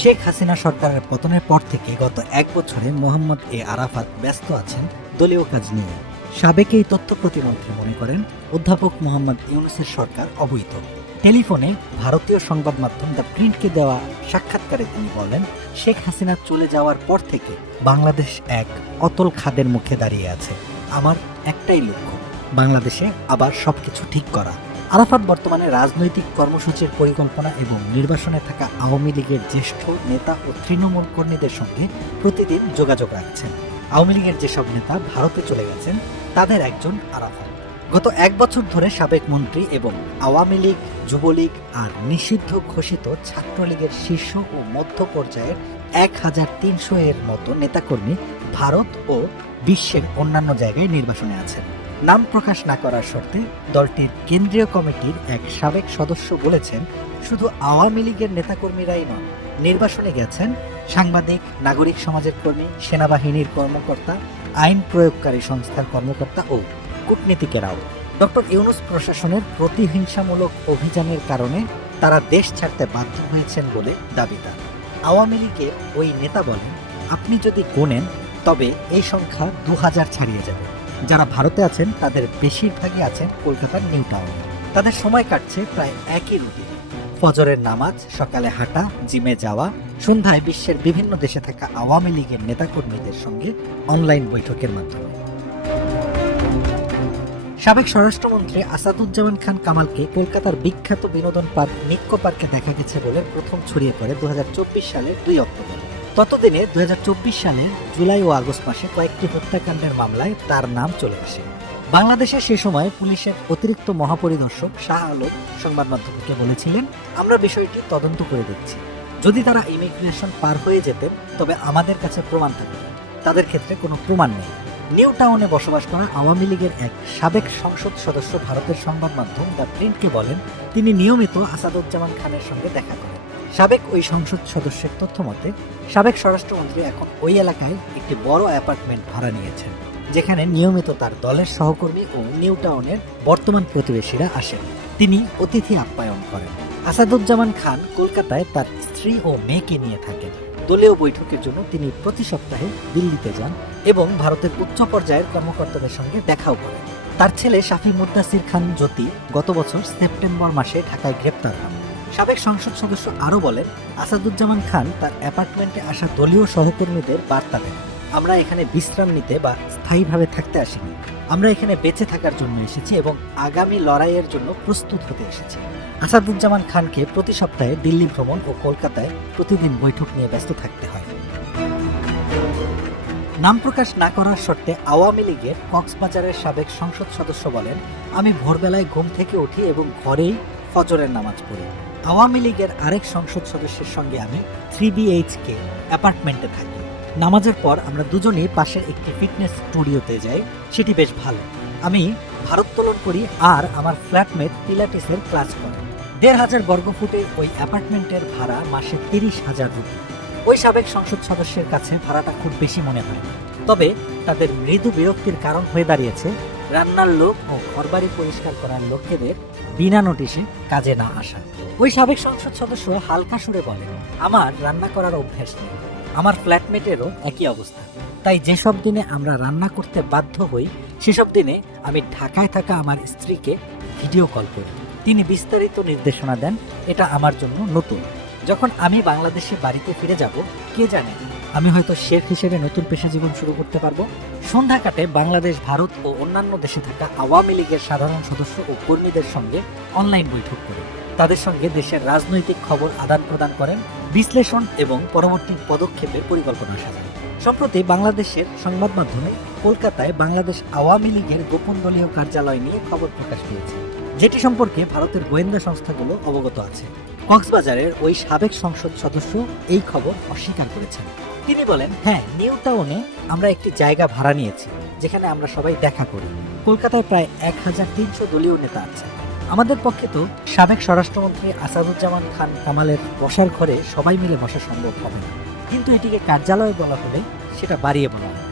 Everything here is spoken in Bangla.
শেখ হাসিনা সরকারের পতনের পর থেকে গত এক বছরে মোহাম্মদ এ আরাফাত ব্যস্ত আছেন দলীয় কাজ নিয়ে। সাবেক এই তথ্য প্রতিমন্ত্রী মনে করেন অধ্যাপক মোহাম্মদ ইউনূসের সরকার অবৈধ। টেলিফোনে ভারতীয় সংবাদ মাধ্যম দ্য প্রিন্টকে দেওয়া সাক্ষাৎকারে তিনি বলেন, শেখ হাসিনা চলে যাওয়ার পর থেকে বাংলাদেশ এক অতল খাদের মুখে দাঁড়িয়ে আছে। আমার একটাই লক্ষ্য, বাংলাদেশে আবার সবকিছু ঠিক করা। আরাফাত বর্তমানে রাজনৈতিক কর্মসূচির পরিকল্পনা এবং নির্বাসনে থাকা আওয়ামী লীগের জ্যেষ্ঠ নেতা ও তৃণমূল কর্মীদের সঙ্গে প্রতিদিন যোগাযোগ রাখছেন। আওয়ামী লীগের যেসব নেতা ভারতে চলে গেছেন তাদের একজন আরাফাত। গত এক বছর ধরে সাবেক মন্ত্রী এবং আওয়ামী লীগ, যুবলীগ আর নিষিদ্ধ ঘোষিত ছাত্রলীগের শীর্ষ ও মধ্য পর্যায়ের 1300 এর মতো নেতাকর্মী ভারত ও বিশ্বের অন্যান্য জায়গায় নির্বাসনে আছেন। নাম প্রকাশ না করার শর্তে দলটির কেন্দ্রীয় কমিটির এক সাবেক সদস্য বলেছেন, শুধু আওয়ামী লীগের নেতাকর্মীরাই নন, নির্বাসনে গেছেন সাংবাদিক, নাগরিক সমাজের কর্মী, সেনাবাহিনীর কর্মকর্তা, আইন প্রয়োগকারী সংস্থার কর্মকর্তা ও কূটনীতিকেরাও। ডক্টর ইউনূস প্রশাসনের প্রতিহিংসামূলক অভিযানের কারণে তারা দেশ ছাড়তে বাধ্য হয়েছেন বলে দাবি তার। আওয়ামী লীগের ওই নেতা বলেন, আপনি যদি গোনেন তবে এই সংখ্যা 2000 ছাড়িয়ে যাবে। যারা ভারতে আছেন তাদের বেশিরভাগই আছেন কলকাতার নিউ টাউনে। তাদের সময় কাটছে প্রায় একই রুটিনে, ফজরের নামাজ, সকালে হাঁটা, জিমে যাওয়া, সন্ধ্যায় বিশ্বের বিভিন্ন দেশে থাকা আওয়ামী লীগের নেতাকর্মীদের সঙ্গে অনলাইন বৈঠকের মাধ্যমে। সাবেক স্বরাষ্ট্রমন্ত্রী আসাদুজ্জামান খান কামালকে কলকাতার বিখ্যাত বিনোদন পার্ক নিক্কো পার্কে দেখা গেছে বলে প্রথম ছড়িয়ে পড়ে 2024 সালের 2 অক্টোবর। ততদিনে 2024 সালের জুলাই ও আগস্ট মাসে কয়েকটি হত্যাকাণ্ডের মামলায় তার নাম চলে আসে। বাংলাদেশে সে সময় পুলিশের অতিরিক্ত মহাপরিদর্শক শাহ আলম সংবাদ মাধ্যমকে বলেছিলেন, আমরা বিষয়টি তদন্ত করে দেখছি। যদি তারা ইমিগ্রেশন পার হয়ে যেতেন তবে আমাদের কাছে প্রমাণ থাকবে। তাদের ক্ষেত্রে কোনো প্রমাণ নেই। নিউ টাউনে বসবাস করা আওয়ামী লীগের এক সাবেক সংসদ সদস্য ভারতের সংবাদ মাধ্যম দ্য প্রিন্টকে বলেন, তিনি নিয়মিত আসাদুজ্জামান খানের সঙ্গে দেখা করেন। সাবেক ওই সংসদ সদস্যের তথ্য মতে সাবেক স্বরাষ্ট্রমন্ত্রী এখন ওই এলাকায় একটি বড় অ্যাপার্টমেন্ট ভাড়া নিয়েছেন, যেখানে নিয়মিত তার দলের সহকর্মী ও নিউ টাউনের বর্তমান প্রতিবেশীরা আসেন। তিনি অতিথি আপ্যায়ন করেন। আসাদুজ্জামান খান কলকাতায় তার স্ত্রী ও মেয়েকে নিয়ে থাকেন। দলীয় বৈঠকের জন্য তিনি প্রতি সপ্তাহে দিল্লিতে যান এবং ভারতের উচ্চ পর্যায়ের কর্মকর্তাদের সঙ্গে দেখাও করেন। তার ছেলে শাফি মুদ্দাসির খান জ্যোতি গত বছর সেপ্টেম্বর মাসে ঢাকায় গ্রেপ্তার হন। সাবেক সংসদ সদস্য আরও বলেন, আসাদুজ্জামান খান তার অ্যাপার্টমেন্টে আসা দলীয় সহকর্মীদের বার্তা দেন, আমরা এখানে বিশ্রাম নিতে বা স্থায়ীভাবে থাকতে আসিনি, আমরা এখানে বেঁচে থাকার জন্য এসেছি এবং আগামী লড়াইয়ের জন্য প্রস্তুত হতে এসেছি। আসাদুজ্জামান খানকে প্রতি সপ্তাহে দিল্লি ভ্রমণ ও কলকাতায় প্রতিদিন বৈঠক নিয়ে ব্যস্ত থাকতে হয়। নাম প্রকাশ না করার শর্তে আওয়ামী লীগের কক্সবাজারের সাবেক সংসদ সদস্য বলেন, আমি ভোরবেলায় ঘুম থেকে উঠি এবং ঘরেই ফজরের নামাজ পড়ি। আওয়ামী লীগের আরেক সংসদ সদস্যের সঙ্গে আমি 3 BHK অ্যাপার্টমেন্টে থাকি। নামাজের পর আমরা দুজনেই পাশের একটি ফিটনেস স্টুডিওতে যাই, সেটি বেশ ভালো। আমি ভারোত্তোলন করি আর আমার ফ্ল্যাটমেট পিলাটিসের ক্লাস করে। 1500 বর্গফুটের ওই অ্যাপার্টমেন্টের ভাড়া মাসে 30,000 রুপি। ওই সাবেক সংসদ সদস্যের কাছে ভাড়াটা খুব বেশি মনে হয় না, তবে তাদের মৃদু বিরক্তির কারণ হয়ে দাঁড়িয়েছে রান্নার লোক ও ঘরবাড়ি পরিষ্কার করার লোকেদের বিনা নোটিশে কাজে না আসা। ওই সাবেক সংসদ সদস্য হালকা সুরে বলেন, আমার রান্না করার অভ্যাস নেই, আমার ফ্ল্যাটমেটেরও একই অবস্থা। তাই যেসব দিনে আমরা রান্না করতে বাধ্য হই সেসব দিনে আমি ঢাকায় থাকা আমার স্ত্রীকে ভিডিও কল করি। তিনি বিস্তারিত নির্দেশনা দেন, এটা আমার জন্য নতুন। যখন আমি বাংলাদেশে বাড়িতে ফিরে যাব, কে জানে, আমি হয়তো শেফ হিসেবে নতুন পেশা জীবন শুরু করতে পারবো। সন্ধ্যা কাটে বাংলাদেশ, ভারত ও অন্যান্য দেশে থাকা আওয়ামী লীগের সাধারণ সদস্য ও কর্মীদের সঙ্গে অনলাইন বৈঠক করে তাদের সঙ্গে দেশের রাজনৈতিক খবর আদান প্রদান করেন, বিশ্লেষণ এবং পরবর্তী পদক্ষেপের পরিকল্পনা সাজান। সম্প্রতি বাংলাদেশের সংবাদ মাধ্যমে কলকাতায় বাংলাদেশ আওয়ামী লীগের গোপন দলীয় কার্যালয় নিয়ে খবর প্রকাশ পেয়েছে, যেটি সম্পর্কে ভারতের গোয়েন্দা সংস্থাগুলো অবগত আছে। কক্সবাজারের ওই সাবেক সংসদ সদস্য এই খবর অস্বীকার করেছেন। তিনি বলেন, হ্যাঁ, নিউ টাউনে আমরা একটি জায়গা ভাড়া নিয়েছি যেখানে আমরা সবাই দেখা করি। কলকাতায় প্রায় 1300 দলীয় নেতা আছে। আমাদের পক্ষে তো সাবেক স্বরাষ্ট্রমন্ত্রী আসাদুজ্জামান খান কামালের বসার ঘরে সবাই মিলে বসা সম্ভব হবে না, কিন্তু এটিকে কার্যালয় বলা হলে সেটা বাড়িয়ে বলা হয়।